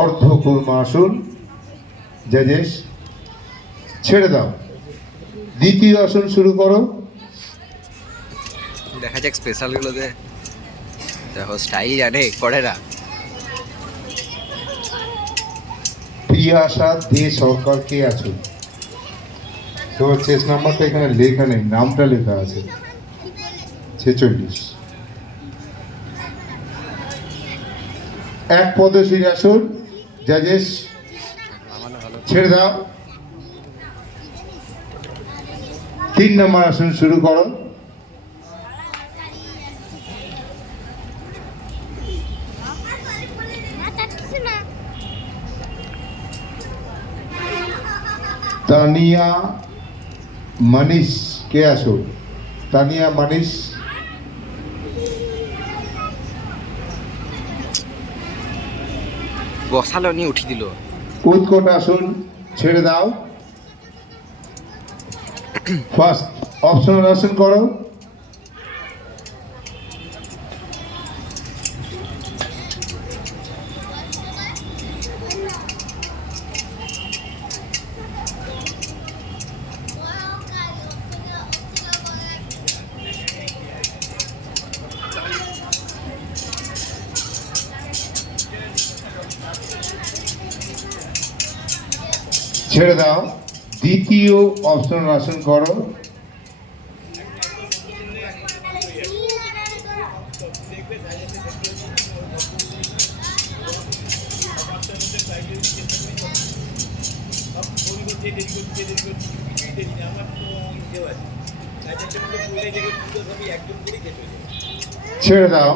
অর্ধকূর্মা আসন। জাজেশ ছেড়ে দাও। দ্বিতীয় আসন শুরু করো। দেখা যাক স্পেশাল স্পেশালগুলোতে দেখো স্টাইল জানে, করে না। প্রিয়া আশা দে সরকার কে আছো? তোমার চেস নাম্বারটা এখানে লেখা নেই, নামটা লেখা আছে। ছেচল্লিশ। এক পদশীর আসন। জাজেশ ছেড়ে দাও। তিন নম্বর আসন শুরু করো। তানিয়া মানিস কে আসো তানিয়া মানিস? বসালো নিয়ে উঠি দিল। উৎকট আসুন ছেড়ে দাও। ফার্স্ট অপশনাল আসন করো। ছেড়ে দাও। দ্বিতীয় অপশনাল আসন করো। ছেড়ে দাও।